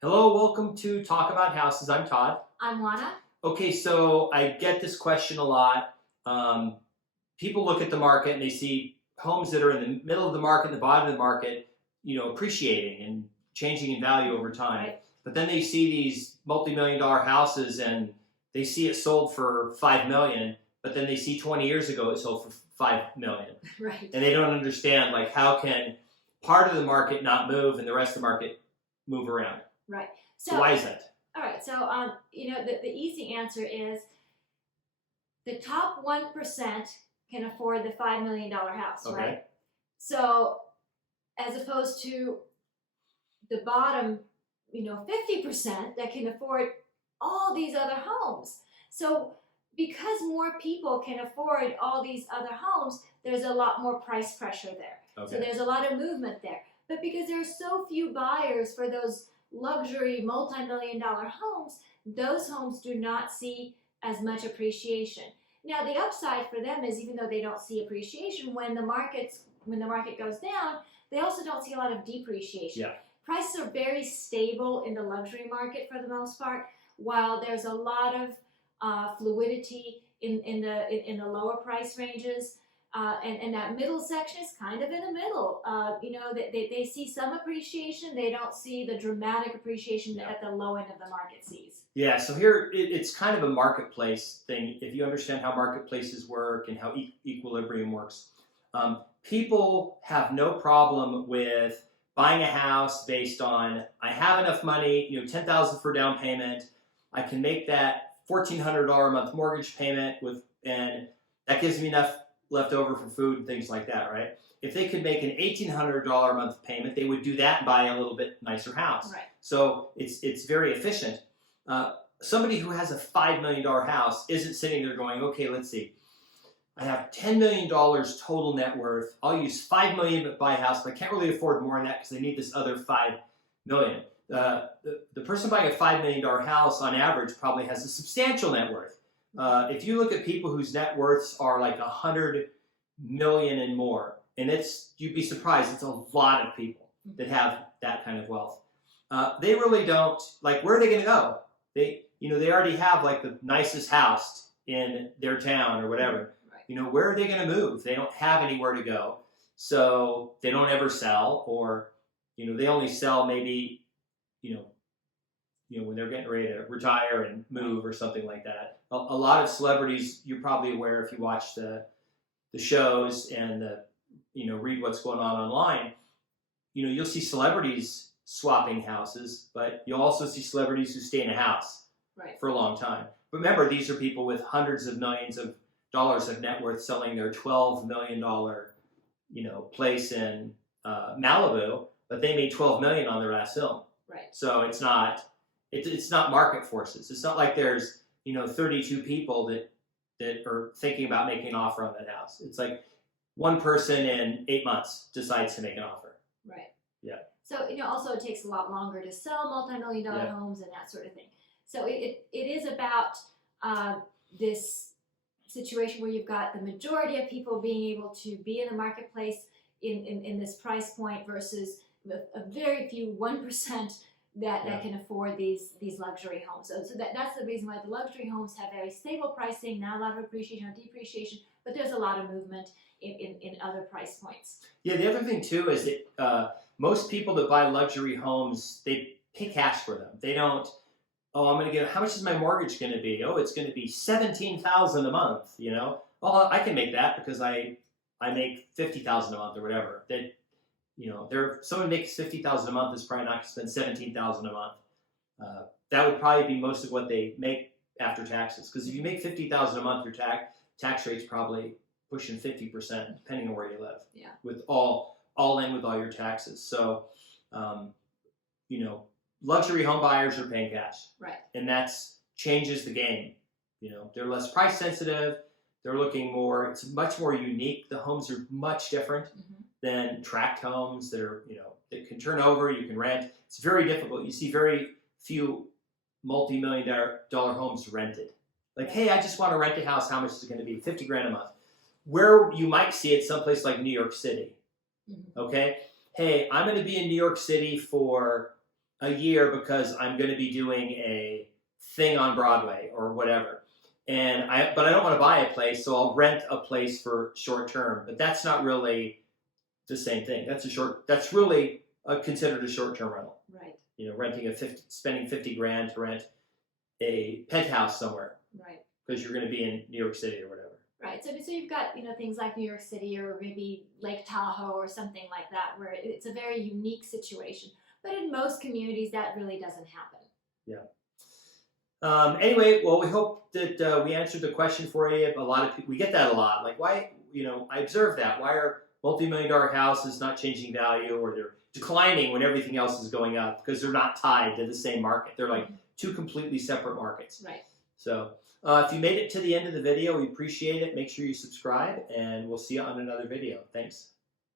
Hello, welcome to Talk About Houses. I'm Todd. I'm Oana. Okay, so I get this question a lot. Um, People look at the market and they see homes that are in the middle of the market, the bottom of the market, appreciating and changing in value over time. Right. But then they see these multi-million-dollar houses and they see it sold for $5 million, but then they see 20 years ago it sold for $5 million, Right. and they don't understand like how can part of the market not move and the rest of the market move around. Right. So why is that? All right. So, the easy answer is the top 1% can afford the $5 million house, Okay. right? So, as opposed to the bottom, 50% that can afford all these other homes. So, because more people can afford all these other homes, there's a lot more price pressure there. Okay. So, there's a lot of movement there. But because there are so few buyers for those luxury multi-million-dollar homes, those homes do not see as much appreciation. Now, the upside for them is even though they don't see appreciation, when the market goes down, they also don't see a lot of depreciation. Yeah. Prices are very stable in the luxury market for the most part, while there's a lot of fluidity in the lower price ranges. And that middle section is kind of in the middle. They see some appreciation. They don't see the dramatic appreciation that the low end of the market sees. Yeah, so here it's kind of a marketplace thing. If you understand how marketplaces work and how equilibrium works, people have no problem with buying a house based on I have enough money, $10,000 for down payment. I can make that $1,400 a month mortgage payment and that gives me enough left over for food and things like that, right? If they could make an $1,800 a month payment, they would do that and buy a little bit nicer house. Right. So it's very efficient. Somebody who has a $5 million house isn't sitting there going, okay, let's see. I have $10 million total net worth. I'll use $5 million to buy a house, but I can't really afford more than that because I need this other $5 million. The person buying a $5 million house on average probably has a substantial net worth. If you look at people whose net worths are like $100 million and more, and you'd be surprised, it's a lot of people that have that kind of wealth. They really don't, like, where are they going to go? They already have like the nicest house in their town or whatever. Right. Where are they going to move? They don't have anywhere to go, so they don't ever sell, or they only sell maybe when they're getting ready to retire and move or something like that. A lot of celebrities, you're probably aware if you watch the shows and read what's going on online. You'll see celebrities swapping houses, but you'll also see celebrities who stay in a house for a long time. But remember, these are people with hundreds of millions of dollars of net worth selling their $12 million place in Malibu, but they made $12 million on their last film. Right. So it's not market forces. It's not like there's 32 people that are thinking about making an offer on that house. It's like one person in 8 months decides to make an offer. Right. Yeah. So also it takes a lot longer to sell multi-million-dollar homes and that sort of thing. So it is about this situation where you've got the majority of people being able to be in the marketplace in this price point versus a very few 1% that can afford these luxury homes. So that's the reason why the luxury homes have very stable pricing, not a lot of appreciation or depreciation, but there's a lot of movement in other price points. Yeah, the other thing too is that most people that buy luxury homes, they pay cash for them. They don't, I'm going to get, how much is my mortgage going to be? Oh, it's going to be $17,000 a month, Well, I can make that because I make $50,000 a month or whatever. That someone makes $50,000 a month is probably not going to spend $17,000 a month. That would probably be most of what they make after taxes. Because if you make $50,000 a month, your tax rate's probably pushing 50%, depending on where you live. Yeah. With all in with all your taxes. So, luxury home buyers are paying cash. Right. And that's changes the game. They're less price sensitive. They're looking more. It's much more unique. The homes are much different. Mm-hmm. Than tract homes that are, that can turn over, you can rent. It's very difficult. You see very few multi-million-dollar homes rented. Like, hey, I just want to rent a house. How much is it going to be? $50,000 a month. Where you might see it someplace like New York City. Mm-hmm. Okay? Hey, I'm going to be in New York City for a year because I'm going to be doing a thing on Broadway or whatever. But I don't want to buy a place, so I'll rent a place for short term. But that's not really the same thing. That's really considered a short term rental. Right. You know, spending 50 grand to rent a penthouse somewhere. Right. Because you're going to be in New York City or whatever. Right. So you've got, things like New York City or maybe Lake Tahoe or something like that, where it's a very unique situation. But in most communities, that really doesn't happen. Yeah. Anyway, well, we hope that we answered the question for you. A lot of people, we get that a lot. Like, why, I observe that. Why are multi-million-dollar houses not changing value, or they're declining when everything else is going up? Because they're not tied to the same market. They're like two completely separate markets. Right. So if you made it to the end of the video, we appreciate it. Make sure you subscribe, and we'll see you on another video. Thanks.